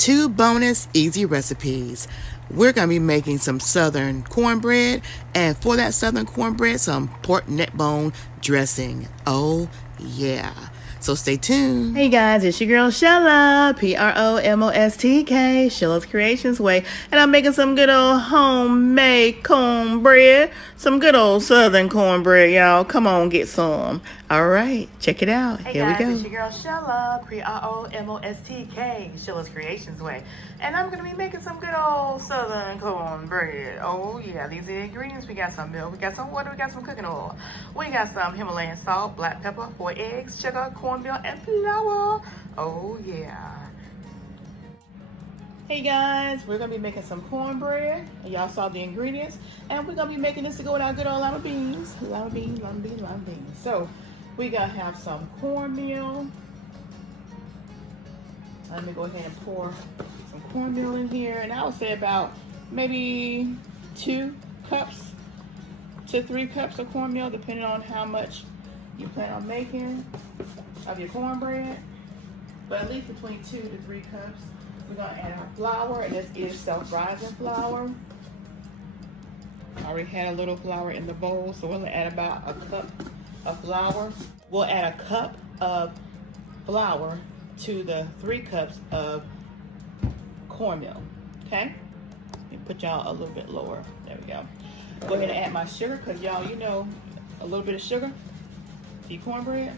2 bonus easy recipes. We're going to be making some southern cornbread, and for that southern cornbread, some pork neck bone dressing. Oh yeah. So stay tuned. Hey guys, it's your girl Shella, PromoSTK, Shella's Creations Way, and I'm making some good old homemade cornbread, some good old southern cornbread, y'all. Come on, get some. All right, check it out. Here we go. It's your girl Shella, PromoSTK, Shella's Creations Way, and I'm gonna be making some good old southern cornbread. Oh yeah, these are the ingredients. We got some milk, we got some water, we got some cooking oil, we got some Himalayan salt, black pepper, 4 eggs, sugar, cornmeal, and flour. Oh yeah. Hey guys, we're gonna be making some cornbread. Y'all saw the ingredients, and we're gonna be making this to go with our good old lima beans. Lima beans. So we gotta have some cornmeal. Let me go ahead and pour some cornmeal in here, and I would say about maybe 2 cups to 3 cups of cornmeal, depending on how much you plan on making of your cornbread, but at least between 2 to 3 cups. We're gonna add our flour, and this is self-rising flour. I already had a little flour in the bowl, so we're gonna add about a cup of flour. We'll add a cup of flour to the 3 cups of cornmeal, okay? Let me put y'all a little bit lower. There we go. Go ahead and add my sugar, because y'all, you know, a little bit of sugar to your cornbread.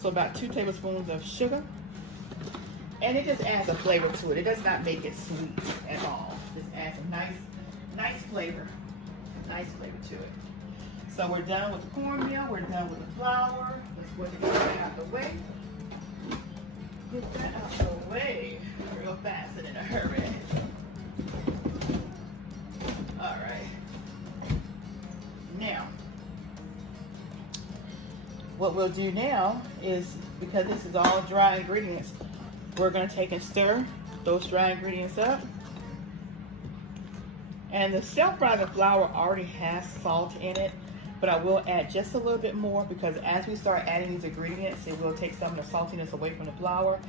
So about 2 tablespoons of sugar. And it just adds a flavor to it. It does not make it sweet at all. Just adds a nice flavor. Nice flavor to it. So we're done with the cornmeal. We're done with the flour. Let's go ahead and get that out of the way. Get that out of the way real fast and in a hurry. All right. Now, what we'll do now is, because this is all dry ingredients, we're going to take and stir those dry ingredients up. And the self-rising flour already has salt in it, but I will add just a little bit more, because as we start adding these ingredients, it will take some of the saltiness away from the flour,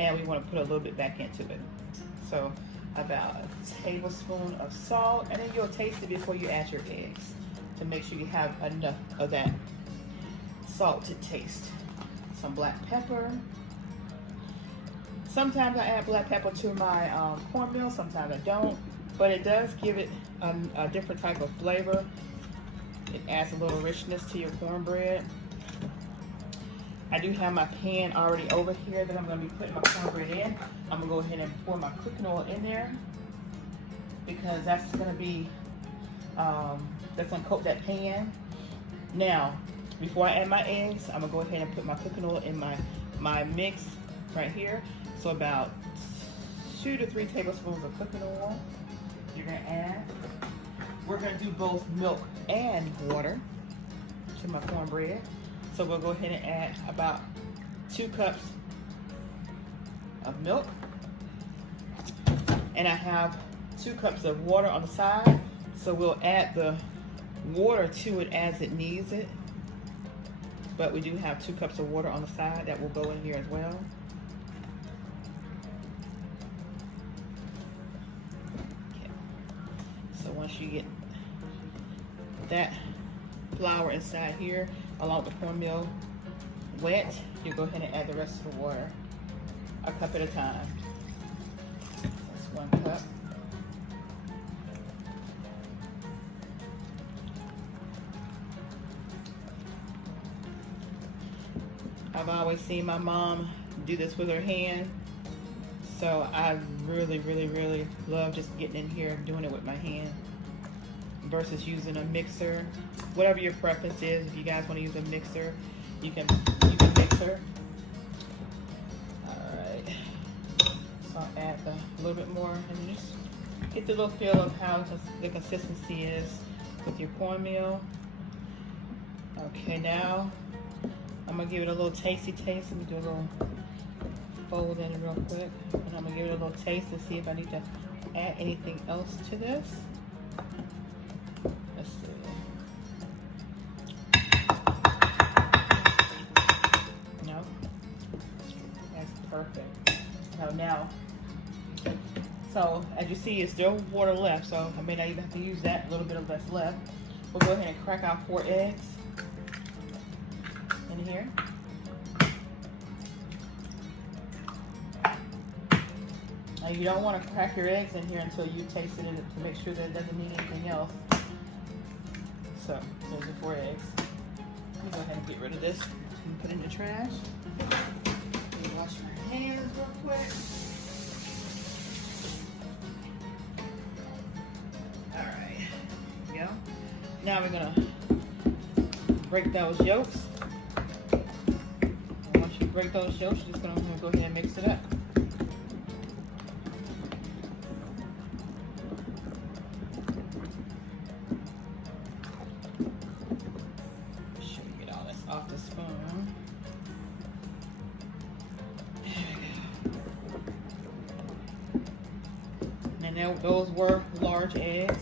and we want to put a little bit back into it. So about a tablespoon of salt, and then you'll taste it before you add your eggs to make sure you have enough of that salt to taste. Some black pepper. Sometimes I add black pepper to my cornmeal, sometimes I don't, but it does give it a different type of flavor. It adds a little richness to your cornbread. I do have my pan already over here that I'm going to be putting my cornbread in. I'm going to go ahead and pour my cooking oil in there, because that's going to be, that's going to coat that pan. Now, before I add my eggs, I'm going to go ahead and put my cooking oil in my mix right here. So about 2 to 3 tablespoons of cooking oil you're going to add. We're going to do both milk and water to my cornbread. So we'll go ahead and add about 2 cups of milk. And I have 2 cups of water on the side. So we'll add the water to it as it needs it. But we do have 2 cups of water on the side that will go in here as well. Okay. So once you get that flour inside here, along with the cornmeal wet, you go ahead and add the rest of the water, a cup at a time. That's 1 cup. I've always seen my mom do this with her hand, so I really love just getting in here and doing it with my hand versus using a mixer. Whatever your preference is, if you guys want to use a mixer, you can mixer. All right, so I'll add a little bit more and just get the little feel of how the consistency is with your cornmeal. Okay, now I'm gonna give it a little tasty taste. Let me do a little fold in it real quick, and I'm gonna give it a little taste to see if I need to add anything else to this. Let's see. No, that's perfect. So now So as you see, it's still water left, so I may not even have to use that, a little bit of that's left. We'll go ahead and crack out 4 eggs in here. Now you don't want to crack your eggs in here until you taste it to make sure that it doesn't need anything else. So there's the 4 eggs. Let me go ahead and get rid of this and put it in the trash. Let me wash my hands real quick. Alright, there we go. Now we're gonna break those yolks. And once you break those yolks, you're just gonna go ahead and mix it up. Off the spoon. And then those were large eggs.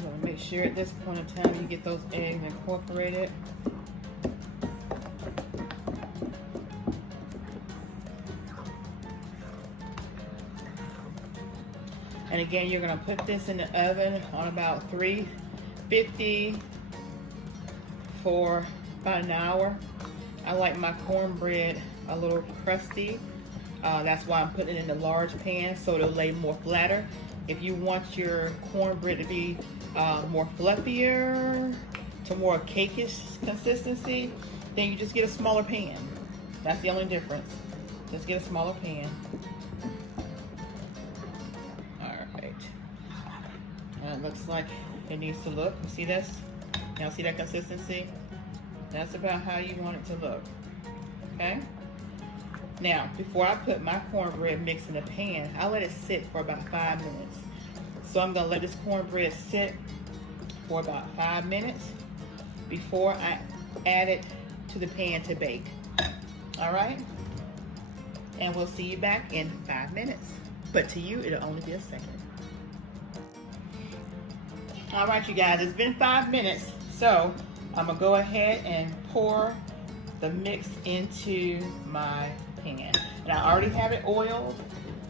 You want to make sure at this point in time you get those eggs incorporated. And again, you're gonna put this in the oven on about 350 for about an hour. I like my cornbread a little crusty. That's why I'm putting it in the large pan so it'll lay more flatter. If you want your cornbread to be more fluffier, to more cakeish consistency, then you just get a smaller pan. That's the only difference. Just get a smaller pan. It looks like it needs to look. You see this? Now see that consistency? That's about how you want it to look. Okay? Now, before I put my cornbread mix in the pan, I let it sit for about 5 minutes. So I'm gonna let this cornbread sit for about 5 minutes before I add it to the pan to bake. All right? And we'll see you back in 5 minutes. But to you, it'll only be a second. All right, you guys, it's been 5 minutes, so I'm gonna go ahead and pour the mix into my pan. And I already have it oiled.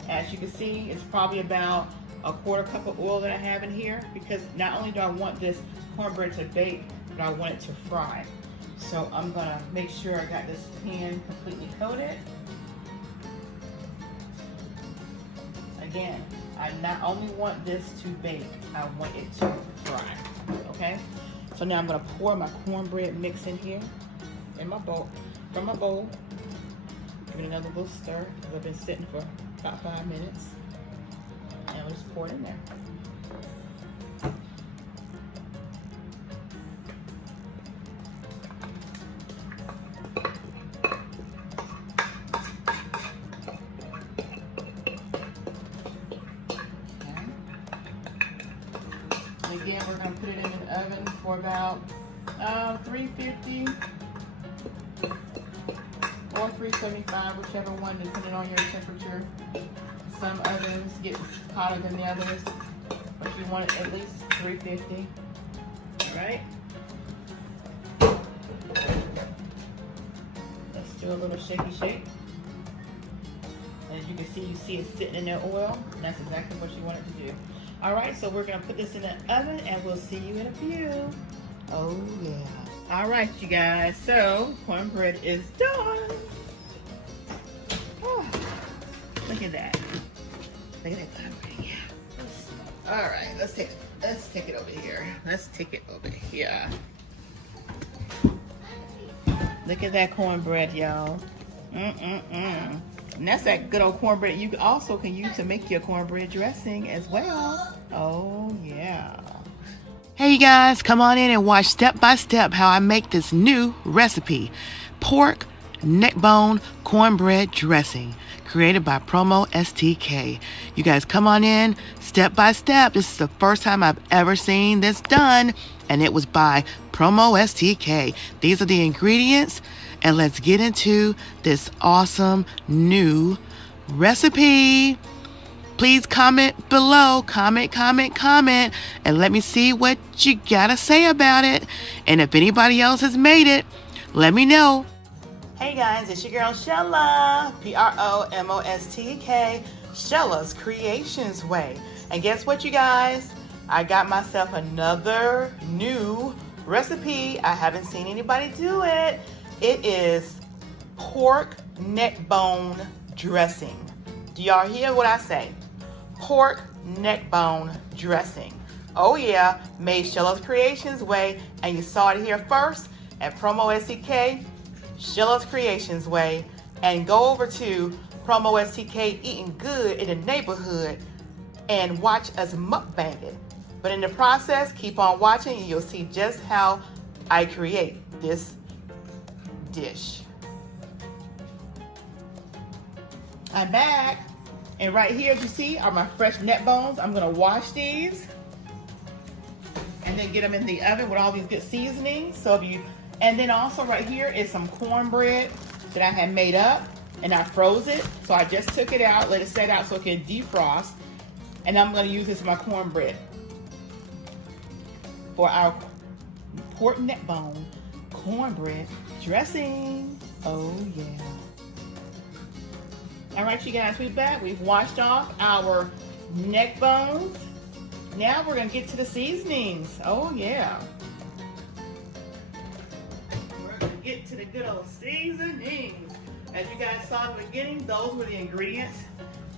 As you can see, it's probably about a 1/4 cup of oil that I have in here, because not only do I want this cornbread to bake, but I want it to fry. So I'm gonna make sure I got this pan completely coated. Again, I not only want this to bake, I want it to fry, okay? So now I'm gonna pour my cornbread mix in here, in my bowl, from my bowl. Give it another little stir, because I've been sitting for about 5 minutes. And we'll just pour it in there. Again, we're going to put it in the oven for about 350 or 375, whichever one, depending on your temperature. Some ovens get hotter than the others, but you want it at least 350. All right. Let's do a little shaky shake. As you can see, it sitting in that oil, and that's exactly what you want it to do. All right, so we're gonna put this in the oven and we'll see you in a few. Oh yeah. All right, you guys, so cornbread is done. Oh, look at that. Look at that cornbread, yeah. All right, let's take it over here. Let's take it over here. Look at that cornbread, y'all. And that's that good old cornbread you also can use to make your cornbread dressing as well. Oh, yeah. Hey, you guys, come on in and watch step by step how I make this new recipe. Pork neckbone cornbread dressing, created by PromoSTK. You guys come on in step by step. This is the first time I've ever seen this done, and it was by PromoSTK. These are the ingredients. And let's get into this awesome new recipe. Please comment below. Comment, and let me see what you gotta say about it. And if anybody else has made it, let me know. Hey guys, it's your girl Shella, PromoSTK, Shella's Creations Way. And guess what, you guys? I got myself another new recipe. I haven't seen anybody do it. It is pork neck bone dressing. Do y'all hear what I say? Pork neck bone dressing. Oh yeah, made Shella's Creations Way, and you saw it here first at PromoSTK, Shella's Creations Way, and go over to PromoSTK Eating Good in the Neighborhood and watch us mukbang it. But in the process, keep on watching and you'll see just how I create this dish. I'm back, and right here, as you see, are my fresh neck bones. I'm gonna wash these and then get them in the oven with all these good seasonings. And then also right here is some cornbread that I had made up, and I froze it. So I just took it out, let it set out so it can defrost, and I'm gonna use this in my cornbread for our pork neck bone cornbread dressing. Oh yeah. All right, you guys, we're back. We've washed off our neck bones. Now we're gonna get to the seasonings. Oh yeah. We're gonna get to the good old seasonings. As you guys saw in the beginning, those were the ingredients.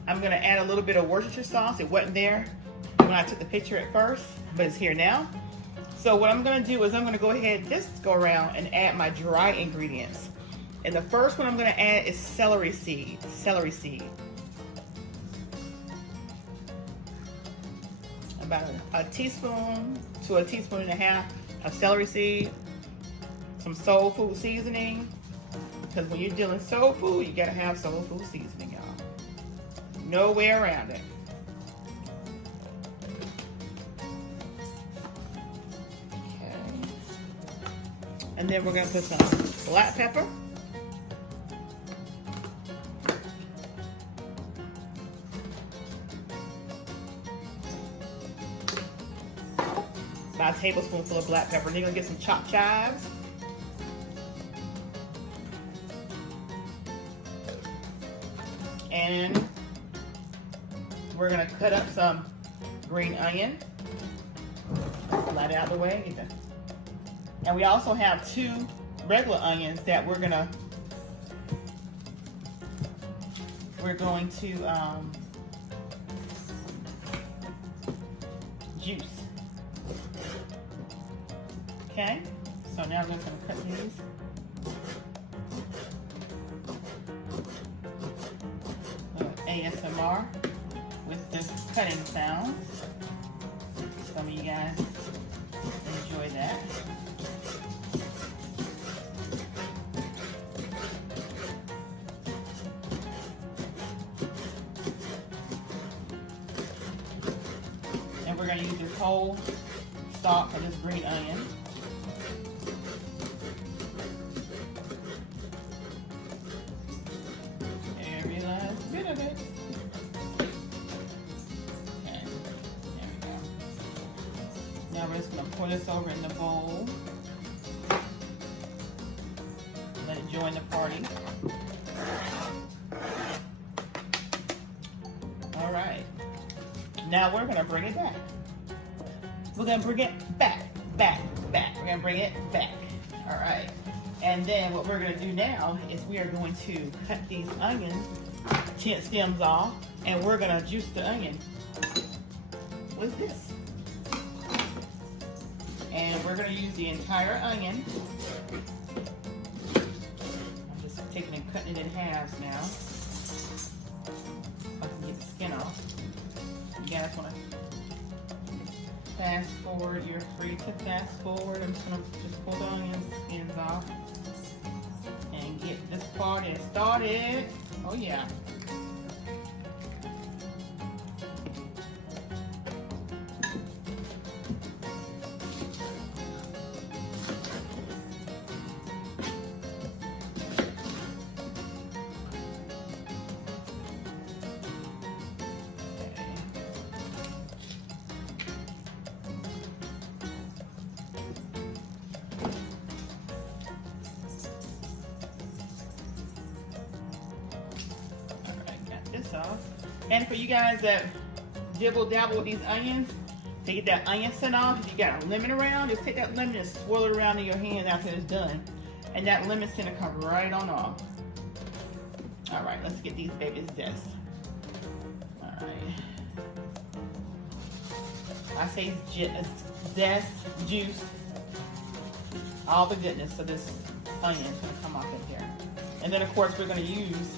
I'm gonna add a little bit of Worcestershire sauce. It wasn't there when I took the picture at first, but it's here now. So what I'm gonna do is I'm gonna go ahead and just go around and add my dry ingredients. And the first one I'm gonna add is celery seed. About a teaspoon to a teaspoon and a half of celery seed. Some soul food seasoning. Because when you're dealing soul food, you gotta have soul food seasoning, y'all. No way around it. And then we're gonna put some black pepper. About a tablespoonful of black pepper. And you're gonna get some chopped chives. And we're gonna cut up some green onion. Slide it out of the way. Get that. And we also have 2 regular onions that we're going to juice. Okay, so now we're going to cut these. ASMR with the cutting sounds. Some of you guys enjoy that. And we're going to use this whole stalk of this green onion. Every last bit of it. Okay, there we go. Now we're just going to pour this over in the bowl. Let it join the party. All right. Now we're gonna bring it back. We're gonna bring it back. We're gonna bring it back. All right. And then what we're gonna do now is we are going to cut these onion stems off, and we're gonna juice the onion with this. And we're gonna use the entire onion. I'm just taking and cutting it in halves now. I can get the skin off. You guys want to fast forward, you're free to fast forward. I'm just going to just pull the onion skins off and get this party started. Oh yeah. sauce. And for you guys that dibble dabble with these onions, to get that onion scent off, if you got a lemon around, just take that lemon and swirl it around in your hand after it's done. And that lemon scent will come right on off. All right, let's get these babies zest. All right. I say zest, juice, all the goodness of this onion is gonna come off in here. And then of course we're gonna use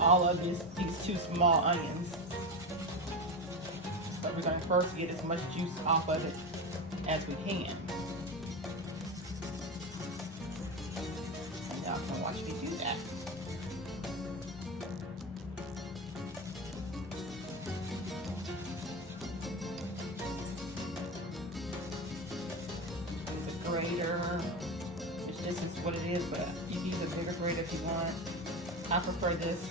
all of these 2 small onions. But we're going to first get as much juice off of it as we can. And y'all can watch me do that. Use a grater, which this is what it is, but you can use a bigger grater if you want. I prefer this.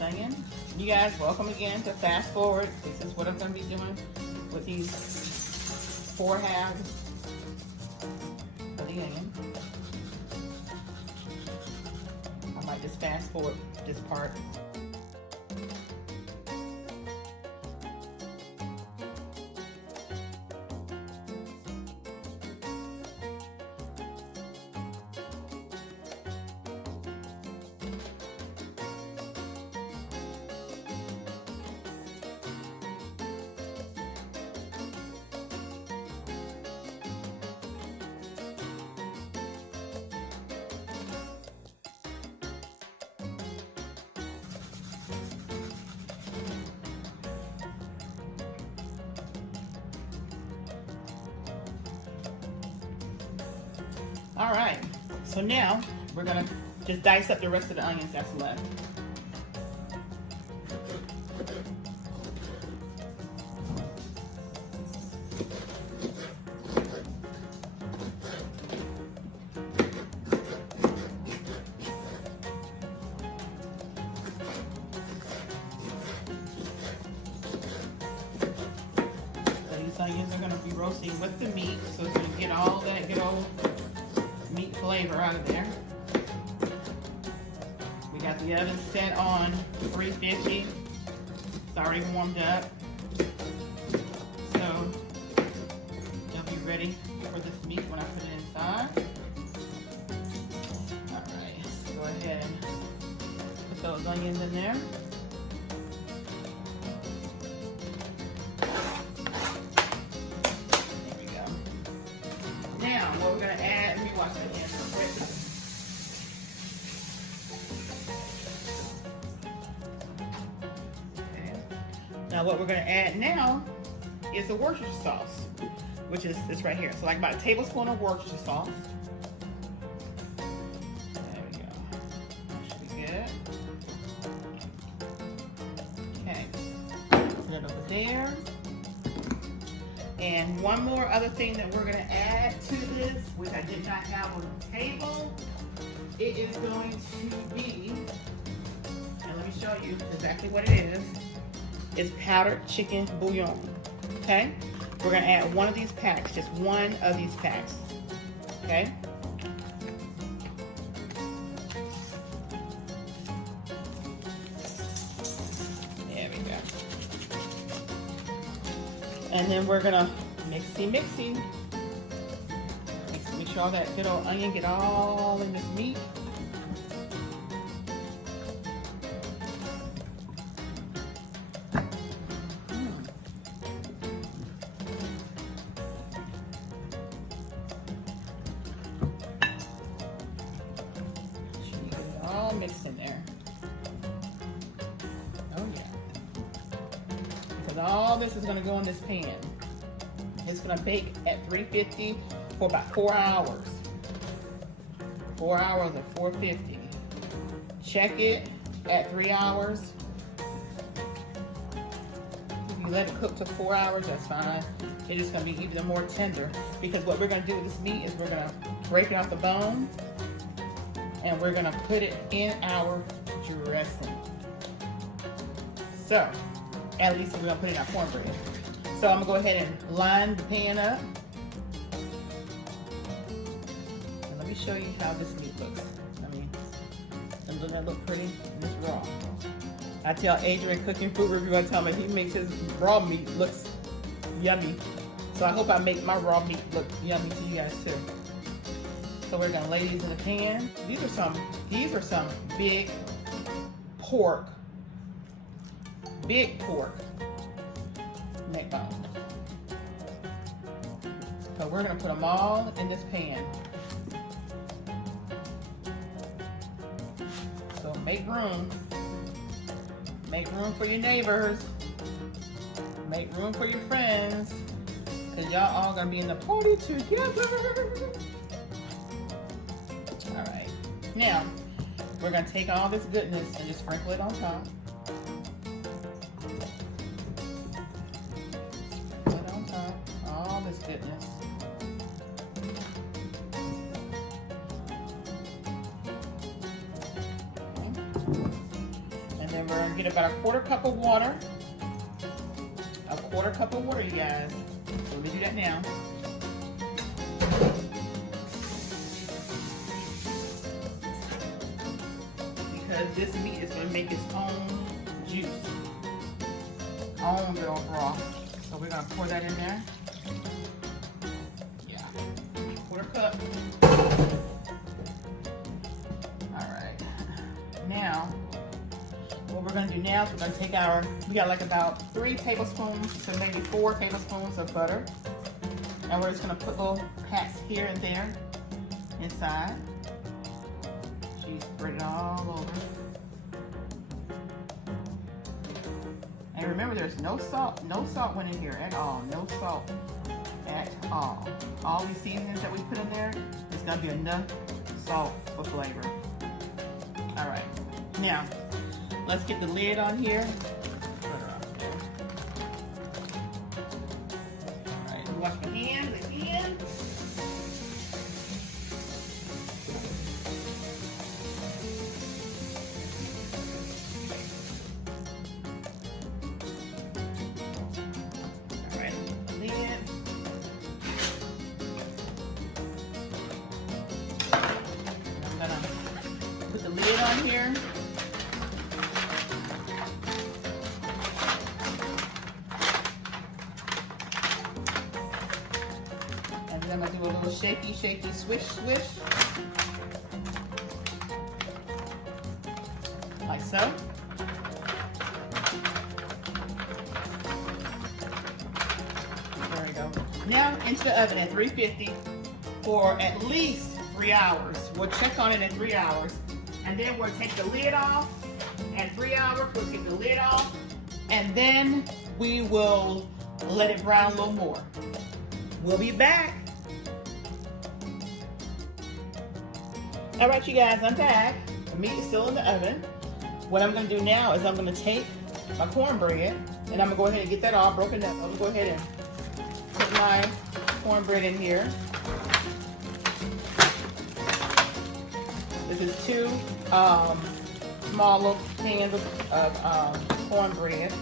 Onion. You guys, welcome again to Fast Forward. This is what I'm going to be doing with these 4 halves of the onion. I might just fast forward this part. All right, so now we're gonna just dice up the rest of the onions that's left. So these onions are gonna be roasting with the meat, so it's gonna get all that good old meat flavor out of there. We got the oven set on 350. It's already warmed up. So it'll be ready for this meat when I put it inside. All right, let's go ahead and put those onions in there. There we go. Now, what we're gonna add, let me wash my hands real quick. Okay. Now what we're gonna add now is the Worcestershire sauce, which is this right here. So like about a tablespoon of Worcestershire sauce. There we go. That should be good. Okay. Put it over there. And one more other thing that we're gonna add to this, which I did not have on the table, it is going to be, and let me show you exactly what it is powdered chicken bouillon, okay? We're gonna add one of these packs, just one of these packs, okay? There we go. And then we're gonna mixy. Make sure all that good old onion get all in this meat. All mixed in there. Oh yeah. Because all this is gonna go in this pan. It's gonna bake at 350 for about 4 hours. 4 hours at 450. Check it at 3 hours. You can you let it cook to 4 hours, that's fine. It's just gonna be even more tender, because what we're gonna do with this meat is we're gonna break it off the bone and we're gonna put it in our dressing. So, at least we're gonna put it in our cornbread. So I'm gonna go ahead and line the pan up. And let me show you how this meat looks. I mean, doesn't that look pretty? And it's raw. I tell Adrian, cooking food review, I tell him he makes his raw meat looks yummy. So I hope I make my raw meat look yummy to you guys too. So we're gonna lay these in the pan. These are some big pork neck bones. So we're gonna put them all in this pan. So make room. Make room for your neighbors. Make room for your friends. Cause y'all all gonna be in the party together. All right. Now, we're gonna take all this goodness and just sprinkle it on top. Sprinkle it on top. All this goodness. And then we're gonna get about a quarter cup of water. A quarter cup of water, you guys. So let me do that now. Because this meat is gonna make its own juice. Own little broth. So we're gonna pour that in there. Yeah. Quarter cup. Alright. Now, what we're gonna do now is we're gonna take we got like about 3 tablespoons to maybe 4 tablespoons of butter. And we're just gonna put little pats here and there inside. She's spread it all over. And remember, there's no salt went in here at all. No salt at all. All these seasonings that we put in there, it's gonna be enough salt for flavor. All right, now let's get the lid on here. All right, wash my hands again. All right, lid. I'm gonna put the lid on here. I'm gonna do a little shaky, shaky, swish, swish. Like so. There we go. Now into the oven at 350 for at least 3 hours. We'll check on it at 3 hours. And then we'll take the lid off. At 3 hours, we'll take the lid off. And then we will let it brown a little more. We'll be back. All right, you guys, I'm back. The meat is still in the oven. What I'm gonna do now is I'm gonna take my cornbread and I'm gonna go ahead and get that all broken up. I'm gonna go ahead and put my cornbread in here. This is 2 small little cans of cornbread.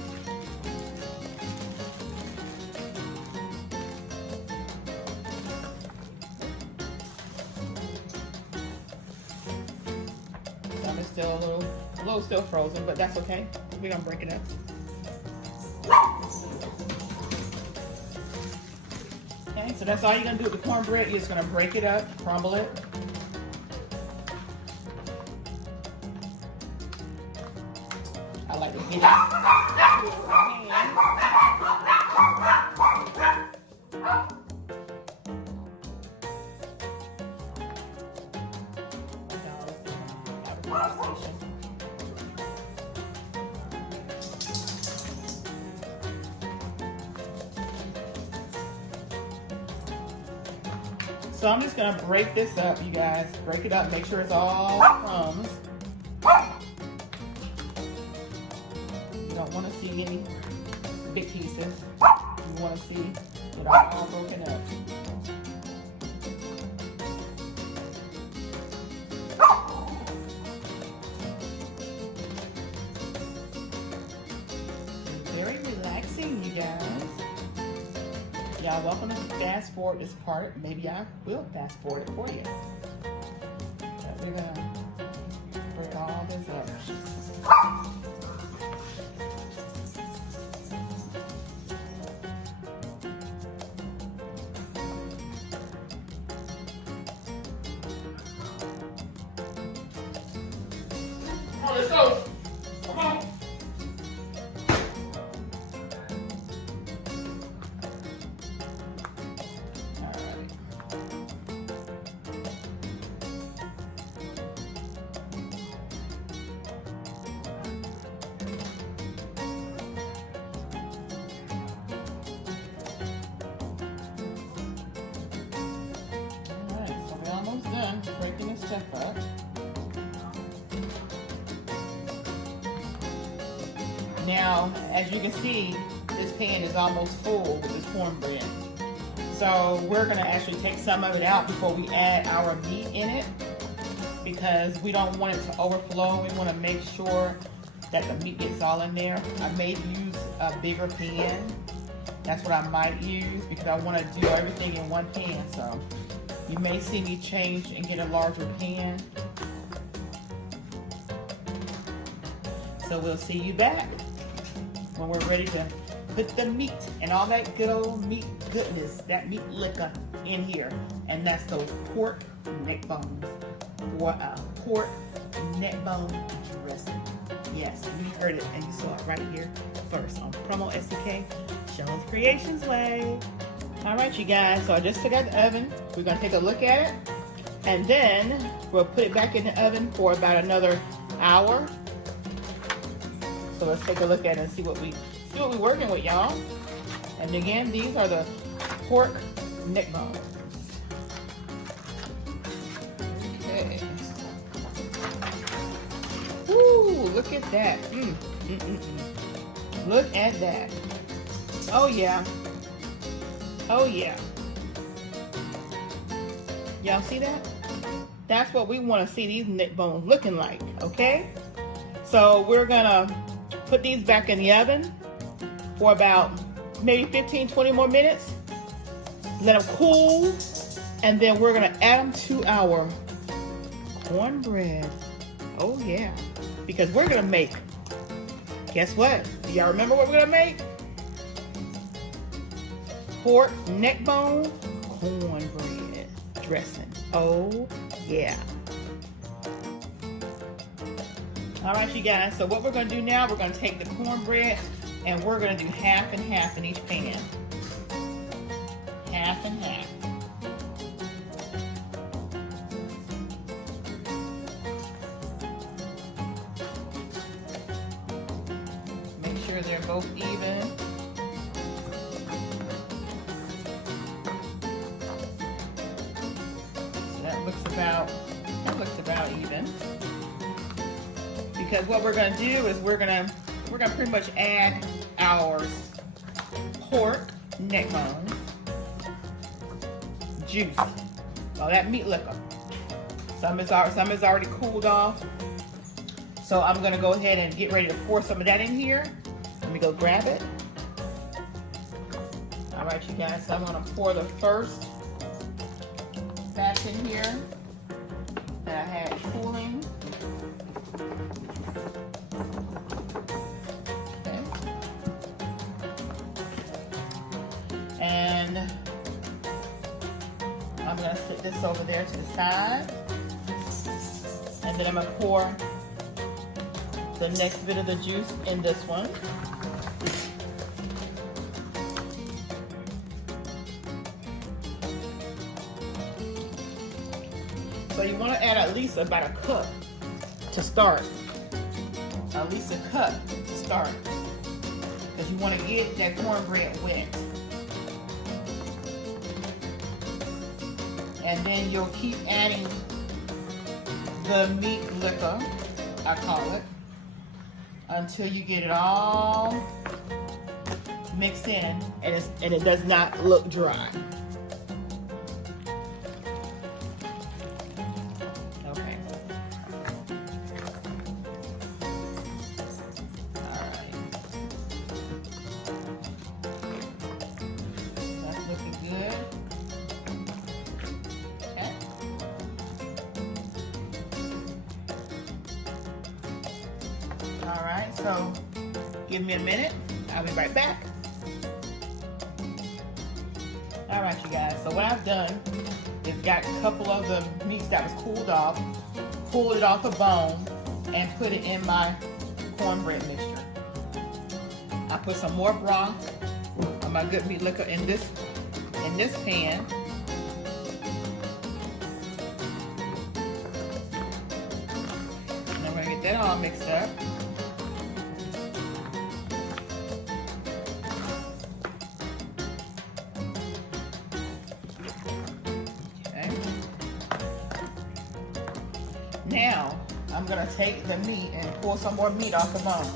Still a little still frozen, but that's okay. We're gonna break it up. Okay, so that's all you're gonna do with the cornbread. You're just gonna break it up, crumble it. I like to get So I'm just gonna break this up, you guys. Break it up, make sure it's all crumbs. You don't want to see any big pieces. You want to see it all broken up. Very relaxing, you guys. Y'all welcome to fast forward this part. Maybe I will fast forward it for you. But we're gonna break all this up. Come on, let's go. Come on. Done breaking this stuff up. Now, as you can see, this pan is almost full with this cornbread. So we're going to actually take some of it out before we add our meat in it, because we don't want it to overflow. We want to make sure that the meat gets all in there. I may use a bigger pan. That's what I might use, because I want to do everything in one pan. So you may see me change and get a larger pan. So we'll see you back when we're ready to put the meat and all that good old meat goodness, that meat liquor in here. And that's those pork neck bones for a pork neck bone dressing. Yes, you heard it and you saw it right here first on PromoSTK, Shell's Creations Way. All right, you guys, so I just took out the oven. We're gonna take a look at it, and then we'll put it back in the oven for about another hour. So let's take a look at it and see what we're working with, y'all. And again, these are the pork neck bones. Okay. Ooh, look at that. Look at that. Oh yeah. Oh yeah. Y'all see that? That's what we want to see these neck bones looking like, okay? So we're gonna put these back in the oven for about maybe 15-20 more minutes. Let them cool, and then we're gonna add them to our cornbread. Oh yeah, because we're gonna make, guess what? Do y'all remember what we're gonna make? Pork neck bone cornbread dressing. Oh yeah. All right, you guys, so what we're gonna do now, we're gonna take the cornbread and we're gonna do half and half in each pan. Half and half. Make sure they're both even. So that looks about even. Because what we're gonna do is we're gonna pretty much add our pork neck bones juice, all that meat liquor. Some is already cooled off. So I'm gonna go ahead and get ready to pour some of that in here. Let me go grab it. All right, you guys, so I'm gonna pour the first batch in here that I had cooling. Okay. And I'm gonna sit this over there to the side. And then I'm gonna pour the next bit of the juice in this one. So you want to add at least about a cup to start. At least a cup to start. Because you want to get that cornbread wet. And then you'll keep adding the meat liquor, I call it, until you get it all mixed in, and it does not look dry. Okay. All right. That's looking good. Okay. All right, so give me a minute. I'll be right back. All right, you guys, so what I've done is got a couple of the meats that was cooled off, pulled it off the bone, and put it in my cornbread mixture. I put some more broth of my good meat liquor in this pan. And I'm gonna get that all mixed up. Now, I'm gonna take the meat and pull some more meat off the bone.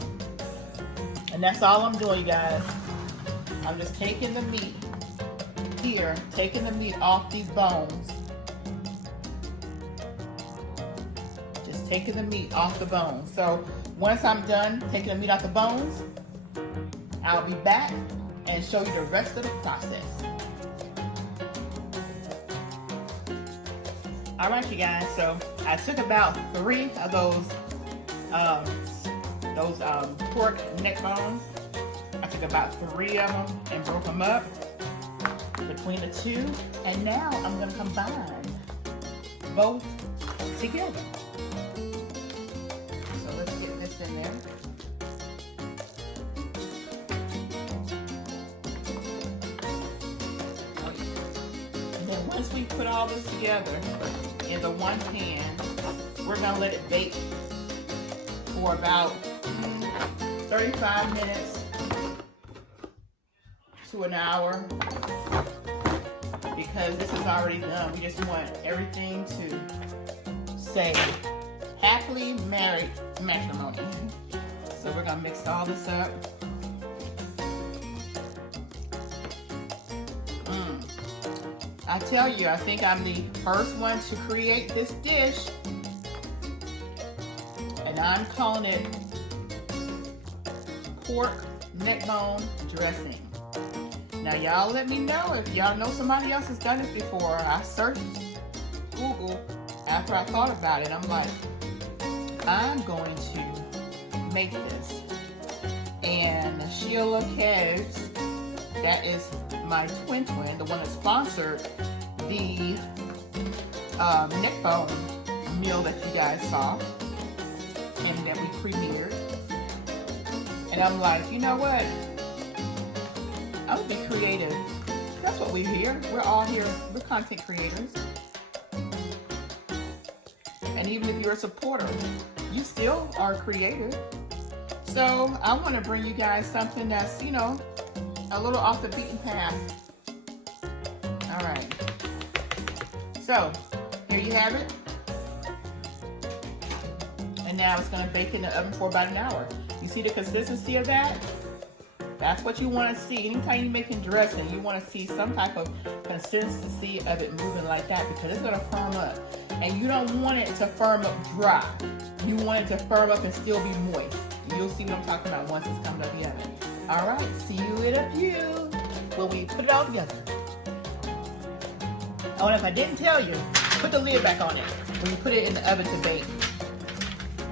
And that's all I'm doing, you guys. I'm just taking the meat here, taking the meat off these bones. Just taking the meat off the bones. So once I'm done taking the meat off the bones, I'll be back and show you the rest of the process. All right, you guys, so I took about 3 of those pork neck bones. I took about 3 of them and broke them up between the 2. And now I'm gonna combine both together. So let's get this in there. And then once we put all this together in the one pan, we're gonna let it bake for about 35 minutes to an hour, because this is already done. We just want everything to say happily married matrimony. So we're gonna mix all this up. I tell you, I think I'm the first one to create this dish, and I'm calling it pork neckbone dressing. Now y'all let me know if y'all know somebody else has done it before. I searched Google after I thought about it. I'm like, I'm going to make this. And Sheila Caves, that is my twin, the one that sponsored the neck bone meal that you guys saw and that we premiered. And I'm like, you know what? I'm gonna be creative. That's what we're here. We're all here. We're content creators. And even if you're a supporter, you still are creative. So I want to bring you guys something that's, you know, a little off the beaten path. All right. So here you have it. And now it's going to bake in the oven for about an hour. You see the consistency of that? That's what you want to see. Anytime you're making dressing, you want to see some type of consistency of it moving like that, because it's going to firm up. And you don't want it to firm up dry. You want it to firm up and still be moist. You'll see what I'm talking about once it's coming out of the oven. All right, see you in a few when we put it all together. Oh, and if I didn't tell you, put the lid back on it when you put it in the oven to bake.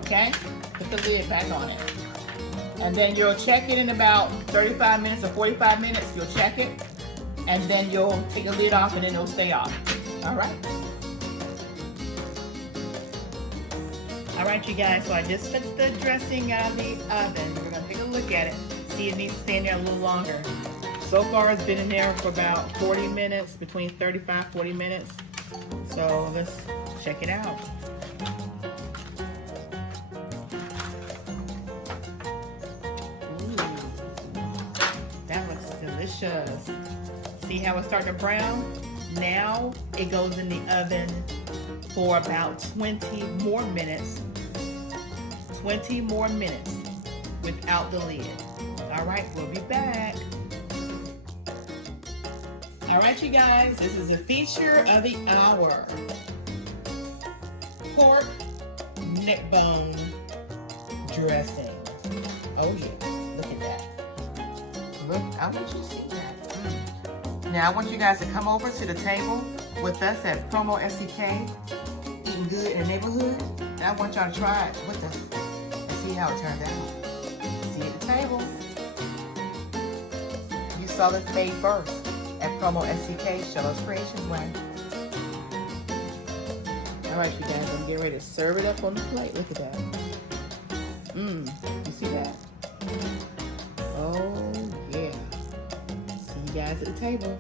Okay? Put the lid back on it. And then you'll check it in about 35 minutes or 45 minutes. You'll check it. And then you'll take the lid off and then it'll stay off. All right? All right, you guys. So I just took the dressing out of the oven. We're going to take a look at it. See, it needs to stay in there a little longer. So far, it's been in there for about 40 minutes, between 35 and 40 minutes. So let's check it out. Delicious. See how it's starting to brown? Now it goes in the oven for about 20 more minutes. 20 more minutes without the lid. All right, we'll be back. All right, you guys, this is the feature of the hour. Pork neck bone dressing. Oh yeah, look at that. Look, I want you to see that. Now I want you guys to come over to the table with us at PromoSTK, eating good in the neighborhood. And I want y'all to try it with us and see how it turned out. See you at the table. You saw this made first at PromoSTK, Shellow's Creation Way. All right, you guys, I'm getting ready to serve it up on the plate. Look at that. You see that? Oh, yeah. See you guys at the table.